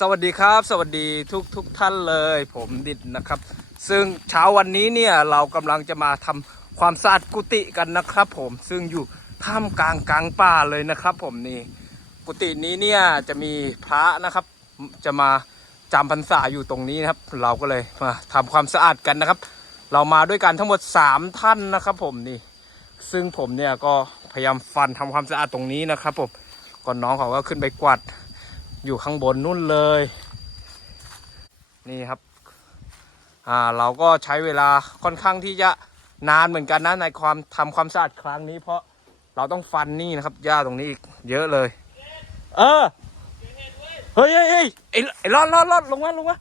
สวัสดีครับ สวัสดีทุกทุกท่านเลย ผมดิดนะครับ ซึ่งเช้าวันนี้เนี่ยเรากำลังจะมาทำความสะอาดกุฏิกันนะครับ ผมซึ่งอยู่ท่ามกลางกลางป่าเลยนะครับ ผมนี่กุฏินี้เนี่ยจะมีพระนะครับ จะมาจำพรรษาอยู่ตรงนี้นะครับ เราก็เลยมาทำความสะอาดกันนะครับ เรามาด้วยกันทั้งหมด 3 ท่านนะครับ ผมนี่ ซึ่งผมเนี่ยก็พยายามฟันทำความสะอาดตรงนี้นะครับผมก่อนน้องเขาก็ขึ้นไปกวาด อยู่ข้างบนนู่นเลย นี่ครับ อ่าเราก็ใช้เวลาค่อนข้างที่จะนานเหมือนกันนะในความทำความสะอาดครั้งนี้เพราะเราต้องฟันนี่นะครับหญ้าตรงนี้อีกเยอะเลย เออเฮ้ยเฮ้ยเฮ้ยไอ้ไอ้รอดรอดรอดลงมาลงมา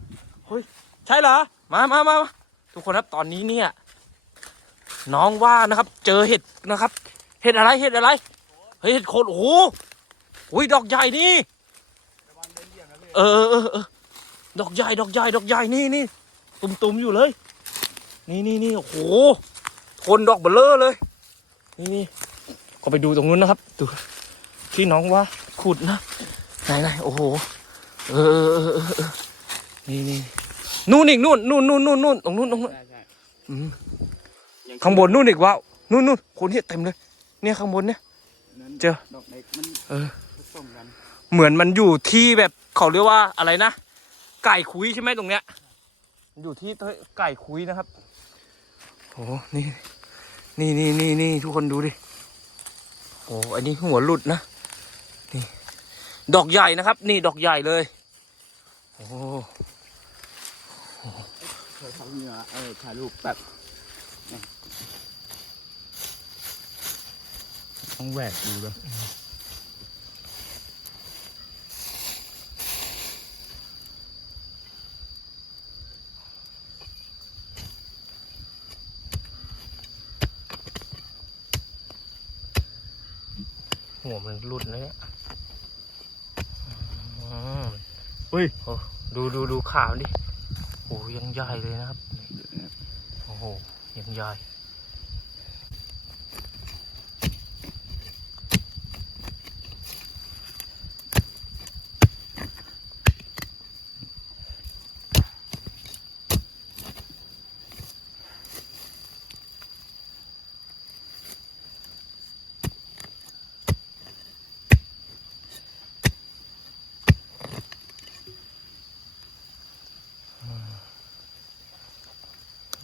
เฮ้ยใช่เหรอมามามามาทุกคนครับตอนนี้เนี่ย น้องว่านะครับ เจอเห็ดนะครับ เห็ดอะไรเห็ดอะไรเฮ้ยเห็ดโคนโอ้โหอุ้ยดอกใหญ่นี่ เออเออเออเออดอกใหญ่ดอกใหญ่ดอกใหญ่นี่นี่ตุ่มตุ่มๆอยู่เลย นี่นี่นี่โอ้โหทนดอกเบลเลอร์เลย นี่นี่ก็ไปดูตรงนู้นนะครับดูที่น้องว่าขุดนะไหนไหนโอ้โหเออเออเออเออเออนี่นี่นู่นอีกนู่นนู่นนู่นนู่นนู่นตรงนู้นตรงนู้นใช่ใช่อืมข้างบนนู่นอีกว้าวนู่นนู่นคนเห็ดเต็มเลย เนี่ยข้างบนเนี่ยนั้นเจอดอกเล็กมันเออผสมกัน เหมือนมันอยู่ที่แบบเขาเรียกว่าอะไรนะ ไก่คุยใช่ไหมตรงเนี้ยมันอยู่ที่ไก่คุยนะครับโอ้นี่ นี่นี่นี่นี่ทุกคนดูดิโอ้อันนี้หัวหลุดนะ นี่ ดอกใหญ่นะครับ นี่ดอกใหญ่เลย โอ้เคยทำเหงื่อเออถ่ายรูปแบบต้องแหวกดูเลย หัวมันหลุดเลยอะอืมเฮ้ยโอ้ดูดูดูขาวดิโอ้ยังใหญ่เลยนะครับ โอ้โหยังใหญ่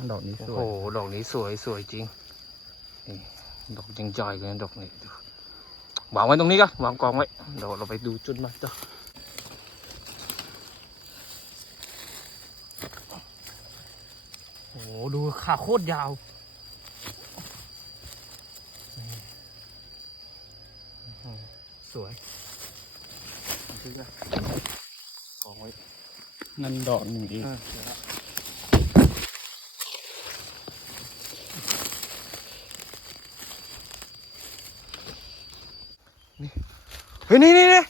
ดอกนี้สโอ้วโหยดอกนี้สวยสวยจริง นี่ดอกยังใหญ่เลยนะดอกนี้ดูวางไว้ตรงนี้ก็วางกองไว้ เดี๋ยวเราไปดูจุดมันต่อโอ้โห ดูขาโคตรยาวนี่อื้อหือสวยกองไว้นั่นดอกหนึ่งอีก เออเดี๋ยวละนี่เฮ้ยนี่นี่นี่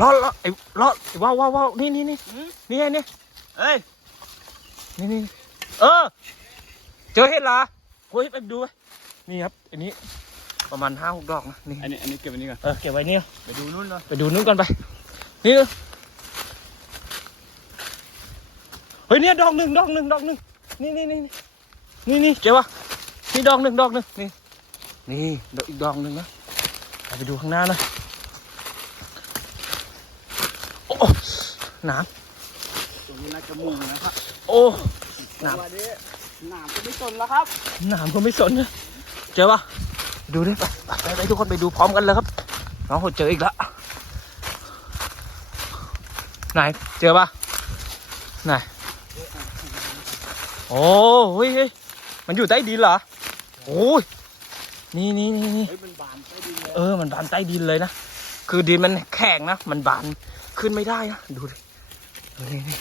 รอดรอดไอ้รอดไอ้ว้าวว้าวว้าวนี่นี่นี่นี่ไงนี่เอ้ย นี่นี่เออ เจอเห็ดเหรอเฮ้ยไปดูไว้นี่ครับอันนี้ประมาณห้าหกดอกนะนี่อันนี้อันนี้เก็บไว้นี่ก่อนเออเก็บไว้เนี่ยไปดูนู่นเลยไปดูนู้นกันไป นี่เลยเฮ้ยเนี่ยดอกหนึ่งดอกหนึ่งดอกหนึ่งนี่นี่นี่นี่นี่เจ๋วะนี่ดอกหนึ่งดอกหนึ่งนี่นี่ดอกอีกดอกหนึ่งนะเอาไปดูข้างหน้าหน่อยโอ้ หนามตรงนี้น่าจะมุงนะครับโอ้หนามแต่วันนี้หนามก็ไม่สนแล้วครับหนามก็ไม่สนนะเจอปะดูดิไปไปไปทุกคนไปดูพร้อมกันเลยครับ น้องเขาเจออีกแล้วไหนเจอปะไหนโอ้เฮ้ยเฮ้ยมันอยู่ใต้ดินเหรอโอ้ยนี่นี่นี่นี่เฮ้ยมันบานใต้ดินเลยเออ มันบานใต้ดินเลยนะ คือดินมันแข็งนะ มันบานขึ้นไม่ได้นะ ดูดิ นี่นี่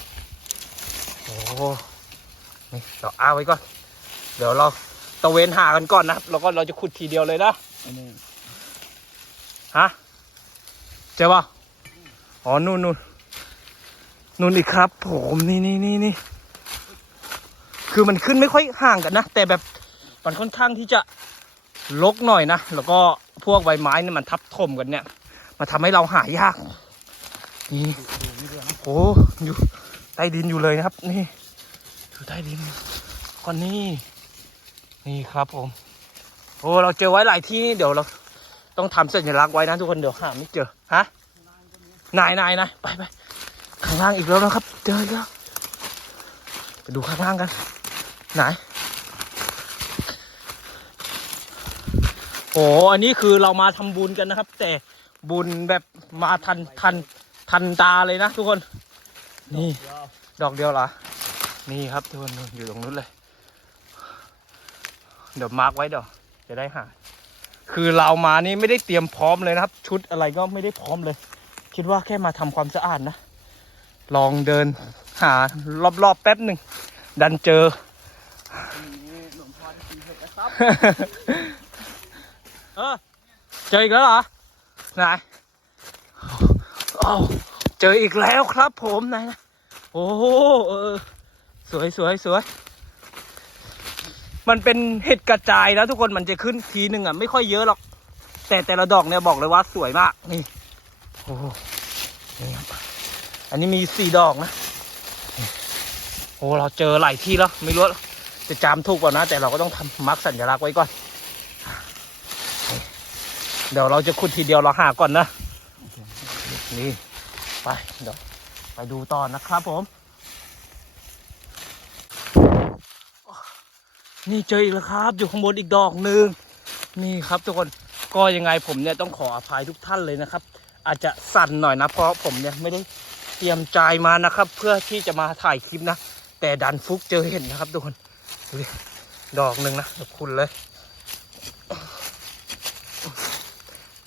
โอ้นี่เราอ้าไว้ก่อน เดี๋ยวเราตะเวนหากันก่อนนะครับแล้วก็เราจะขุดทีเดียวเลยนะอันนี้ฮะเจอป่ะอ๋อนู่นนู่นนู่นอีกครับ ผมนี่นี่นี่นี่คือมันขึ้นไม่ค่อยห่างกันนะ แต่แบบมันค่อนข้างที่จะลกหน่อยนะ แล้วก็พวกใบไม้เนี่ยมันทับถมกันเนี่ย มาทำให้เราหายากนี่ดูนี่ด้วยนะโอ้อยู่ใต้ดินอยู่เลยนะครับ นี่อยู่ใต้ดินก้อนนี้นี่ครับผม โอ้เราเจอไว้หลายที่นี่เดี๋ยวเราต้องทำสัญลักษณ์ไว้นะทุกคนเดี๋ยวหาไม่เจอฮะนายนายนายไปไปข้างล่างอีกแล้วนะครับ เจอแล้วไปดูข้างล่างกันไหนโอ้อันนี้คือเรามาทำบุญกันนะครับ แต่บุญแบบมาทันทันทันตาเลยนะทุกคน นี่ดอกเดียวเหรอ นี่ครับทุกคนอยู่ตรงนู้นเลย เดี๋ยวมาร์กไว้เดี๋ยวจะได้หา คือเรามานี่ไม่ได้เตรียมพร้อมเลยนะครับ ชุดอะไรก็ไม่ได้พร้อมเลย คิดว่าแค่มาทำความสะอาดนะ ลองเดินหารอบๆแป๊บหนึ่ง ดันเจอนี่หลวงพ่อที่กินเห็ดนะครับเออเจออีกแล้วเหรอ ไหนอ้าว เจออีกแล้วครับผมนนะโอ้โหเออสวยสวยสวยมันเป็นเห็ดกระจายนะทุกคนมันจะขึ้นทีหนึ่งอะไม่ค่อยเยอะหรอก แต่แต่ละดอกเนี่ยบอกเลยว่าสวยมากนี่โอ้โหนี่ครับอันนี้มีสี่ดอกนะโอ้เราเจอหลายที่แล้วไม่รู้จะจำถูกกว่านะ แต่เราก็ต้องทำมาร์กสัญลักษณ์ไว้ก่อน เดี๋ยวเราจะขุดทีเดียวเราหาก่อนนะนี่ ไปเดี๋ยวไปดูต่อนะครับผม นี่เจออีกแล้วครับ อยู่ข้างบนอีกดอกหนึ่งนี่ครับทุกคนก็ยังไงผมเนี่ยต้องขออภัยทุกท่านเลยนะครับ อาจจะสั่นหน่อยนะเพราะผมเนี่ยไม่ได้เตรียมใจมานะครับ เพื่อที่จะมาถ่ายคลิปนะ แต่ดันฟุกเจอเห็นนะครับทุกคนดอกหนึ่งนะเดี๋ยวคุณเลย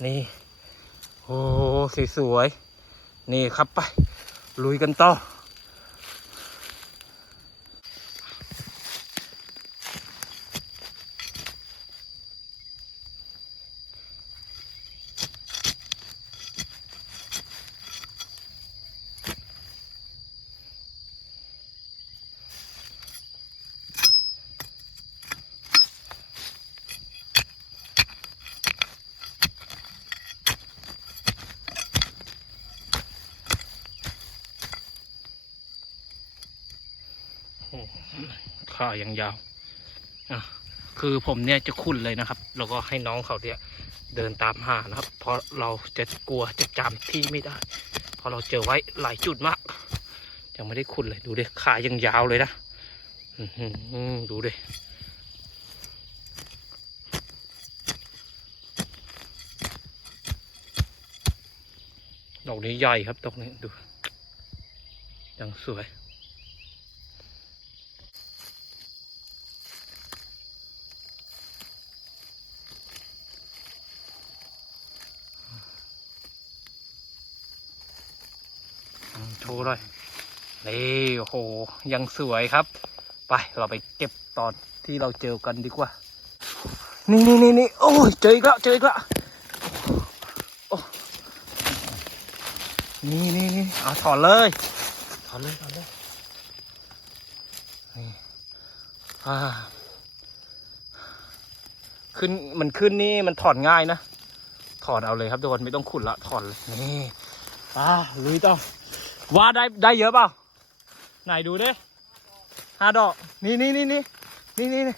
นี่ โอ้สีสวยๆ นี่ครับไป ลุยกันต่อ ขายังยาวอะคือผมเนี่ยจะคุ้นเลยนะครับ แล้วก็ให้น้องเขาเนี่ยเดินตามหานะครับ เพราะเราจะกลัวจะจำที่ไม่ได้ เพราะเราเจอไว้หลายจุดมาก ยังไม่ได้คุ้นเลยดูดิขายังยาวเลยนะดูดิดอกนี้ใหญ่ครับดอกนี้ดูยังสวย อืมโชว์เลยนี่โอ้โห ยังสวยครับ ไปเราไปเก็บตอนที่เราเจอกันดีกว่า นี่นี่นี่นี่โอ้ยเจออีกแล้วเจออีกแล้วโอ้นี่นี่นี่เอาถอนเลยถอนเลยถอนเลยนี่อ่าขึ้นมันขึ้นนี่มันถอนง่ายนะ ถอนเอาเลยครับทุกคนไม่ต้องขุดละถอนเลยนี่อ่าลุยต่อว่าได้ได้เยอะเปล่า ไหนดูดิห้าดอก นี่นี่นี่นี่นี่นี่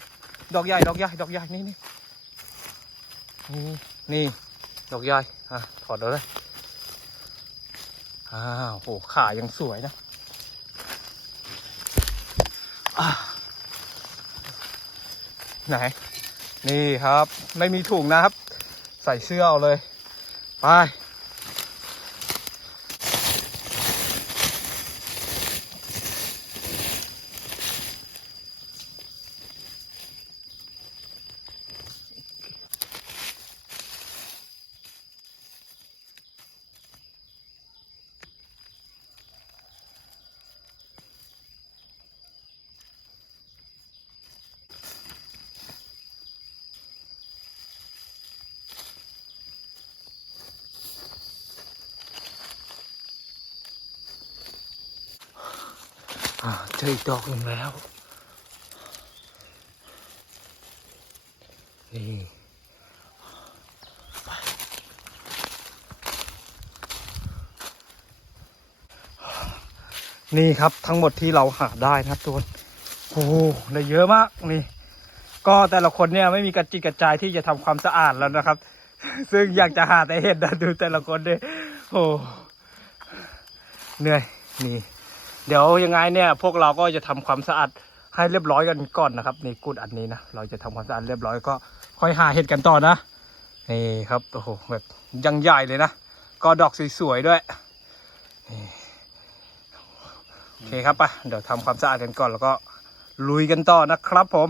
ดอกใหญ่ดอกใหญ่ดอกใหญ่นี่นี่นี่นี่ดอกใหญ่อะถอดเอเลยอ้าวโหขายังสวยนะอะไหน นี่ครับ ไม่มีถุงนะครับ ใส่เสื้อเอาเลย ไป อ่าเจออีกดอกหนึ่งแล้ว นี่ไปนี่ครับทั้งหมดที่เราหาได้นะครับทุกคนโอ้โหได้เยอะมากนี่ ก็แต่ละคนเนี่ยไม่มีกระจิตกระจายที่จะทำความสะอาดแล้วนะครับ ซึ่งอยากจะหาแต่เห็ดนะดูแต่ละคนดิโอ้เหนื่อยนี่ เดี๋ยวยังไงเนี่ยพวกเราก็จะทำความสะอาดให้เรียบร้อยกันก่อนนะครับในกุดอันนี้นะเราจะทำความสะอาดเรียบร้อยก็ค่อยหาเห็ดกันต่อนะนี่ครับโอ้โหแบบยังใหญ่เลยนะก็ดอกสวยๆด้วยนี่โอเคครับไปเดี๋ยวทำความสะอาดกันก่อนแล้วก็ลุยกันต่อนะครับผม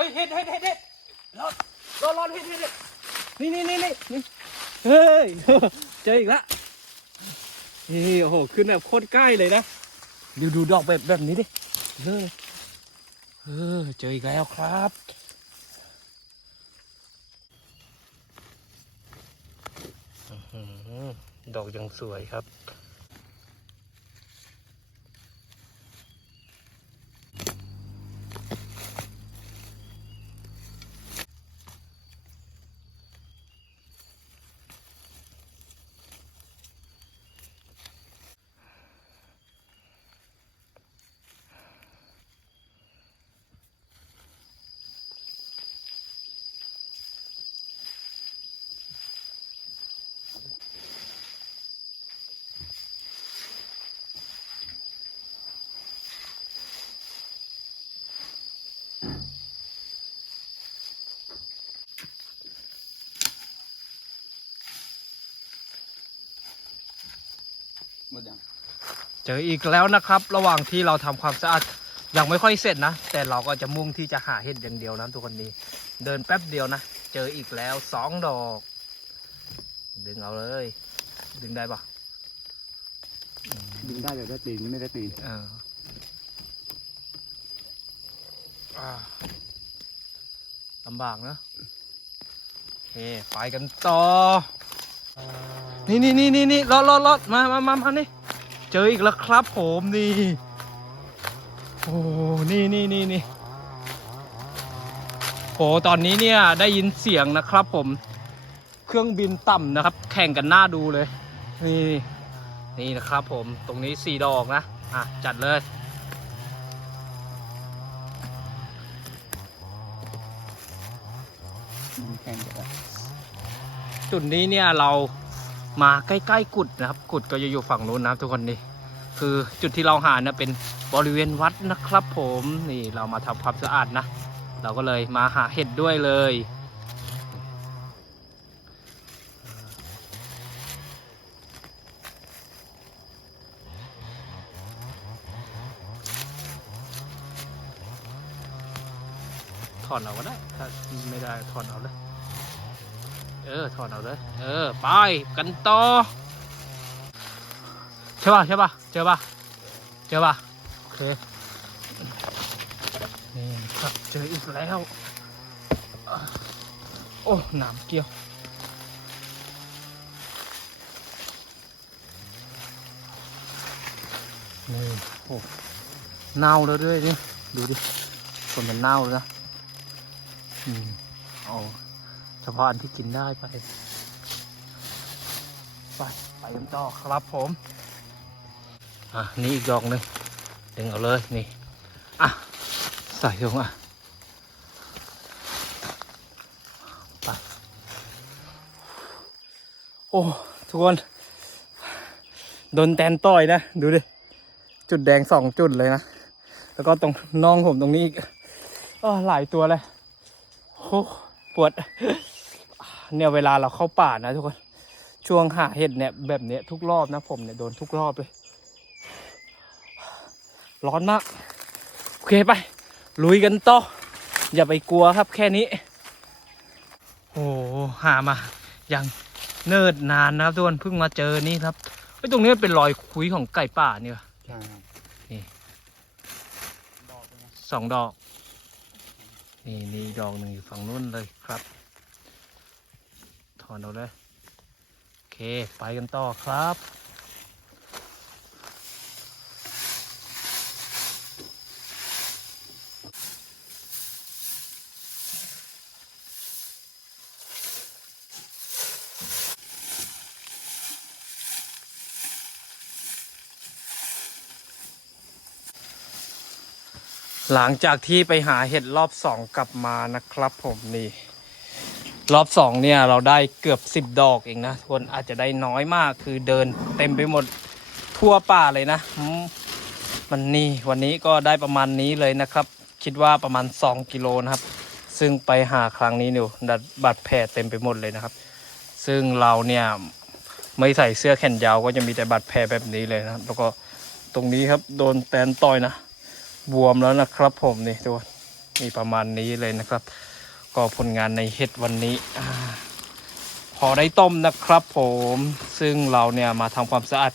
ฮ้ยเห็ดเห็ดเห็ดเห็ดรอดรอดรอดเห็ดเห็ดเห็ดนี่นี่นี่นี่เฮ้ยเจออีกแล้วนี่โอ้โหขึ้นแบบโคตรใกล้เลยนะดูดูดอกแบบแบบนี้ดิเออเออเจออีกแล้วครับดอกยังสวยครับ ดยังเจออีกแล้วนะครับ ระหว่างที่เราทำความสะอาดยังไม่ค่อยเสร็จนะ แต่เราก็จะมุ่งที่จะหาเห็ดอย่างเดียวนะทุกคนนี้เดินแป๊บเดียวนะ เจออีกแล้วสองดอก ดึงเอาเลย ดึงได้ปะดึงได้แต่ได้ตีนไม่ได้ตีนเอออ่าลำบากนะโอเคไปกันต่อ นี่นี่นี่นี่นี่รอดรอดรอดมามามามานี่ เจออีกแล้วครับผมนี่ โอ้นี่นี่นี่นี่โหตอนนี้เนี่ยได้ยินเสียงนะครับผม เครื่องบินต่ำนะครับ แข่งกันหน้าดูเลย นี่นี่นะครับผม ตรงนี้สี่ดอกนะ อะ จัดเลย จุดนี้เนี่ยเรา มาใกล้ๆกุดนะครับ กุดก็จะอยู่ฝั่งนู้นนะครับทุกคนนี่คือจุดที่เราหานี่ยเป็นบริเวณวัดนะครับ ผมนี่เรามาทำความสะอาดนะ เราก็เลยมาหาเห็ดด้วยเลย ถอนเอาก็ได้ถ้าไม่ได้ถอนเอาเลย เออถอนเอาเลยเออไปกันต่อใช่ป่ะใช่ป่ะเจอป่ะเจอป่ะโอเคนี่ครับเจออีกแล้ว โอ้หนามเกี่ยวนี่โอ้เน่าแล้วด้วยนี่ดูดิคนมันเน่าแล้วนะอืมเอา เฉพาะอันที่กินได้ไป ไปไปกันต่อครับผม อะ นี่อีกดอกหนึ่งดึงเอาเลยนี่ อะ ใส่ลงอะ ไป โอ้ทุกคนโดนแตนต่อยนะ ดูดิ จุดแดงสองจุดเลยนะ แล้วก็ตรงน่องผมตรงนี้อีกอ้อหลายตัวเลยโอ้ปวด เนี่ยเวลาเราเข้าป่านะทุกคน ช่วงหาเห็ดเนี่ยแบบเนี้ยทุกรอบนะผมเนี่ยโดนทุกรอบเลย ร้อนมาก โอเคไป ลุยกันต่อ อย่าไปกลัวครับแค่นี้ โอ้โหหามาอย่างเนิดนานนะครับทุกคนเพิ่งมาเจอนี่ครับเฮ้ยตรงนี้มันเป็นรอยคุยของไก่ป่าเนี่ยใช่ครับสองดอก นี่นี่ดอกหนึ่งอยู่ฝั่งนู้นเลยครับถ อนเอาเลย โอเค ไปกันต่อครับหลังจากที่ไปหาเห็ดรอบสองกลับมานะครับผมนี่ รอบสองเนี่ยเราได้เกือบสิบดอกเองนะทุกคนอาจจะได้น้อยมากคือเดินเต็มไปหมดทั่วป่าเลยนะ มันนี่วันนี้ก็ได้ประมาณนี้เลยนะครับ คิดว่าประมาณ 2 กิโลนะครับ ซึ่งไปหาครั้งนี้เนี่ยดัดบาดแผลเต็มไปหมดเลยนะครับ ซึ่งเราเนี่ยไม่ใส่เสื้อแขนยาวก็จะมีแต่บาดแผลแบบนี้เลยนะครับ แล้วก็ตรงนี้ครับโดนแตนต่อยนะ บวมแล้วนะครับผมนี่ตัวมีประมาณนี้เลยนะครับ ก็ผลงานในเห็ดวันนี้อาพอได้ต้มนะครับผมซึ่งเราเนี่ยมาทำความสะอาด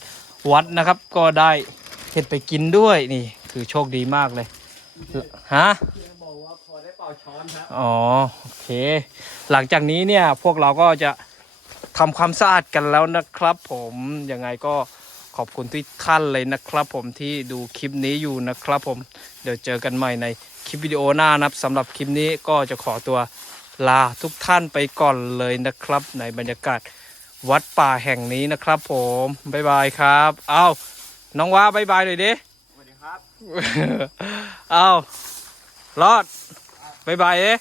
วัดนะครับ ก็ได้เห็ดไปกินด้วยนี่ คือโชคดีมากเลยฮะบอกว่าพอได้เป่าช้อนครับอ๋อโอเค หลังจากนี้เนี่ยพวกเราก็จะทำความสะอาดกันแล้วนะครับ ผมยังไงก็ ขอบคุณทุกท่านเลยนะครับผมที่ดูคลิปนี้อยู่นะครับผม เดี๋ยวเจอกันใหม่ในคลิปวิดีโอหน้านะครับสำหรับคลิปนี้ก็จะขอตัวลาทุกท่านไปก่อนเลยนะครับ ในบรรยากาศวัดป่าแห่งนี้นะครับ ผมบ๊ายบายครับเอาน้องว้าบ๊ายบายหน่อยดิสวัสดีครับเอารอดบ๊ายบายเอ๊ะ